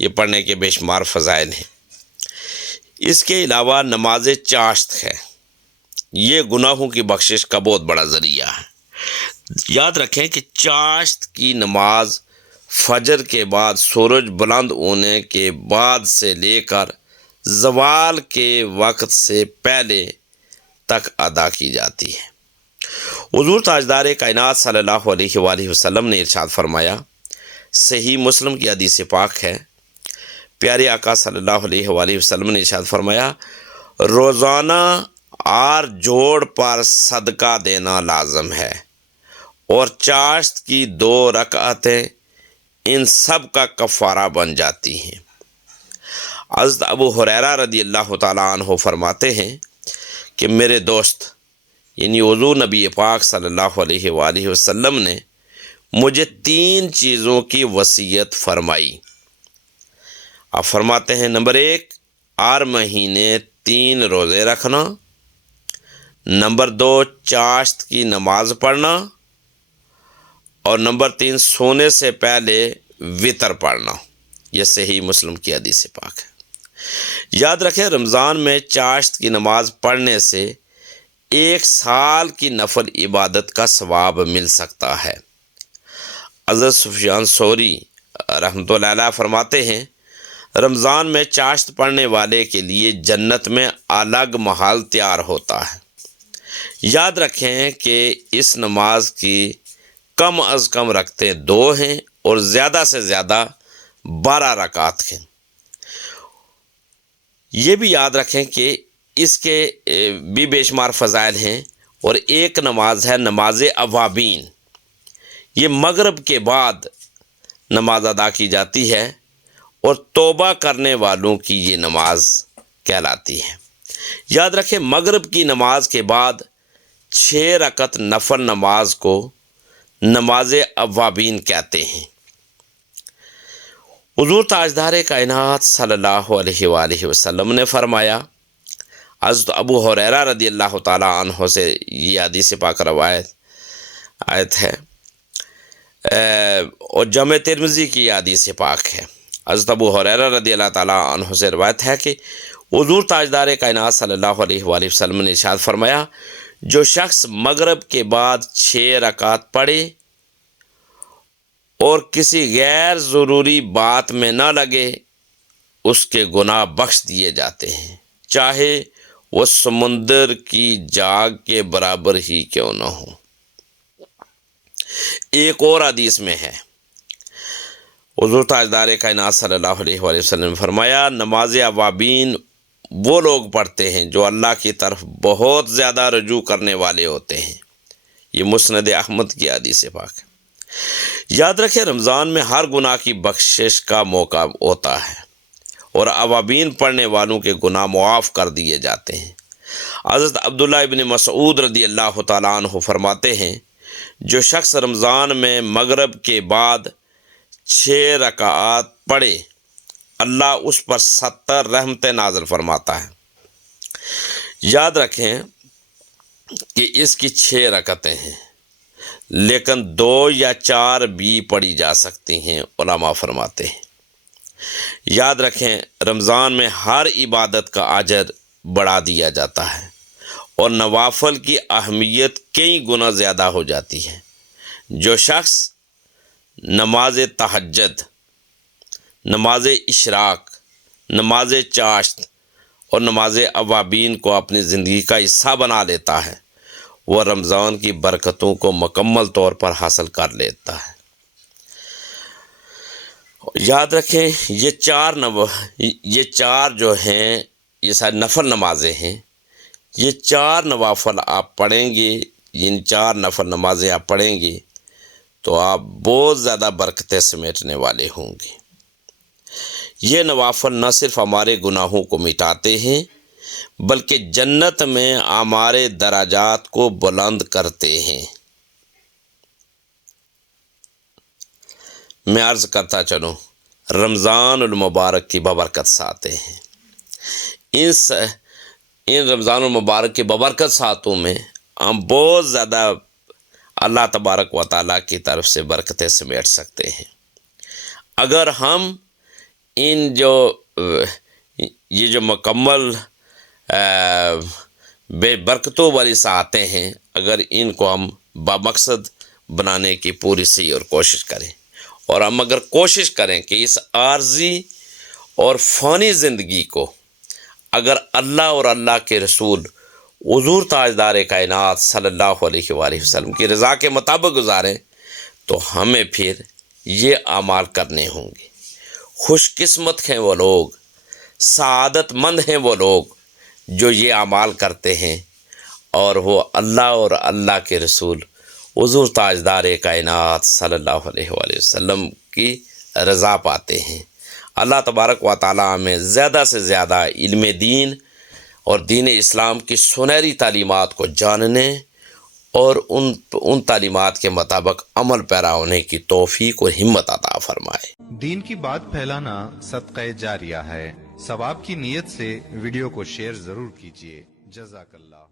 یہ پڑھنے کے بے شمار فضائل ہیں۔ اس کے علاوہ نماز چاشت ہے، یہ گناہوں کی بخشش کا بہت بڑا ذریعہ ہے۔ یاد رکھیں کہ چاشت کی نماز فجر کے بعد سورج بلند ہونے کے بعد سے لے کر زوال کے وقت سے پہلے تک ادا کی جاتی ہے۔ حضور تاجدار کائنات صلی اللہ علیہ وآلہ وسلم نے ارشاد فرمایا، صحیح مسلم کی حدیث پاک ہے، پیارے آقا صلی اللہ علیہ وآلہ وسلم نے ارشاد فرمایا، روزانہ 8 جوڑ پر صدقہ دینا لازم ہے، اور چاشت کی 2 رکعتیں ان سب کا کفارہ بن جاتی ہیں۔ حضرت ابو ہریرہ رضی اللہ تعالیٰ عنہ فرماتے ہیں کہ میرے دوست یعنی حضور نبی پاک صلی اللہ علیہ وآلہ وسلم نے مجھے 3 چیزوں کی وصیت فرمائی۔ آپ فرماتے ہیں، نمبر 1 ہر مہینے 3 روزے رکھنا، نمبر 2 چاشت کی نماز پڑھنا، اور نمبر 3 سونے سے پہلے وطر پڑھنا۔ یہ صحیح مسلم کی حدیث پاک ہے۔ یاد رکھیں، رمضان میں چاشت کی نماز پڑھنے سے 1 سال کی نفل عبادت کا ثواب مل سکتا ہے۔ حضرت سفیان ثوری رحمۃ اللہ علیہ فرماتے ہیں، رمضان میں چاشت پڑھنے والے کے لیے جنت میں الگ محل تیار ہوتا ہے۔ یاد رکھیں کہ اس نماز کی کم از کم رکعتیں 2 ہیں اور زیادہ سے زیادہ 12 رکعت ہیں۔ یہ بھی یاد رکھیں کہ اس کے بھی بے شمار فضائل ہیں، اور ایک نماز ہے نماز اوابین، یہ مغرب کے بعد نماز ادا کی جاتی ہے اور توبہ کرنے والوں کی یہ نماز کہلاتی ہے۔ یاد رکھیں، مغرب کی نماز کے بعد 6 رکعت نفل نماز کو نماز اوابین کہتے ہیں۔ حضور تاجدار کائنات صلی اللہ علیہ وآلہ وسلم نے فرمایا، حضرت ابو ہریرہ رضی اللہ تعالیٰ عنہ سے یہ حدیث پاک روایت ہے، اور جامع ترمذی کی حدیث پاک ہے۔ حضرت ابو ہریرہ رضی اللہ تعالیٰ عنہ سے روایت ہے کہ حضور تاجدار کائنات صلی اللہ علیہ وآلہ وسلم نے ارشاد فرمایا، جو شخص مغرب کے بعد 6 رکعت پڑھے اور کسی غیر ضروری بات میں نہ لگے، اس کے گناہ بخش دیے جاتے ہیں، چاہے وہ سمندر کی جاگ کے برابر ہی کیوں نہ ہو۔ ایک اور حدیث میں ہے، حضور تاجدار کائنات صلی اللہ علیہ وآلہ وسلم نے فرمایا، نماز اوابین وہ لوگ پڑھتے ہیں جو اللہ کی طرف بہت زیادہ رجوع کرنے والے ہوتے ہیں۔ یہ مسند احمد کی حدیث پاک ہے۔ یاد رکھیں، رمضان میں ہر گناہ کی بخشش کا موقع ہوتا ہے اور اوابین پڑھنے والوں کے گناہ معاف کر دیے جاتے ہیں۔ حضرت عبداللہ ابن مسعود رضی اللہ تعالیٰ عنہ فرماتے ہیں، جو شخص رمضان میں مغرب کے بعد 6 رکعات پڑھے، اللہ اس پر 70 رحمتیں نازل فرماتا ہے۔ یاد رکھیں کہ اس کی 6 رکعتیں ہیں، لیکن 2 یا 4 بھی پڑھی جا سکتی ہیں، علماء فرماتے ہیں۔ یاد رکھیں، رمضان میں ہر عبادت کا اجر بڑھا دیا جاتا ہے اور نوافل کی اہمیت کئی گنا زیادہ ہو جاتی ہے۔ جو شخص نماز تہجد، نماز اشراق، نماز چاشت اور نماز اوابین کو اپنی زندگی کا حصہ بنا لیتا ہے، وہ رمضان کی برکتوں کو مکمل طور پر حاصل کر لیتا ہے۔ یاد رکھیں، یہ چار جو ہیں، یہ ساری نفل نمازیں ہیں۔ یہ 4 نوافل آپ پڑھیں گے، ان 4 نفل نمازیں آپ پڑھیں گے تو آپ بہت زیادہ برکتیں سمیٹنے والے ہوں گے۔ یہ نوافل نہ صرف ہمارے گناہوں کو مٹاتے ہیں بلکہ جنت میں ہمارے درجات کو بلند کرتے ہیں۔ میں عرض کرتا چلوں، رمضان المبارک کی بابرکت ساتیں ہیں۔ ان رمضان المبارک کے بابرکت ساتوں میں ہم بہت زیادہ اللہ تبارک و تعالیٰ کی طرف سے برکتیں سمیٹ سکتے ہیں۔ اگر ہم ان یہ جو مکمل بے برکتوں والی ساعتیں ہیں، اگر ان کو ہم بامقصد بنانے کی پوری صحیح اور کوشش کریں، اور ہم اگر کوشش کریں کہ اس عارضی اور فانی زندگی کو اگر اللہ اور اللہ کے رسول حضور تاجدار کائنات صلی اللہ علیہ وآلہ وسلم کی رضا کے مطابق گزاریں تو ہمیں پھر یہ اعمال کرنے ہوں گے۔ خوش قسمت ہیں وہ لوگ، سعادت مند ہیں وہ لوگ جو یہ اعمال کرتے ہیں اور وہ اللہ اور اللہ کے رسول حضور تاجدار کائنات صلی اللہ علیہ وآلہ وسلم کی رضا پاتے ہیں۔ اللہ تبارک و تعالی ہمیں زیادہ سے زیادہ علم دین اور دین اسلام کی سنہری تعلیمات کو جاننے اور ان تعلیمات کے مطابق عمل پیرا ہونے کی توفیق اور ہمت عطا فرمائے۔ دین کی بات پھیلانا صدقہ جاریہ ہے، ثواب کی نیت سے ویڈیو کو شیئر ضرور کیجیے۔ جزاک اللہ۔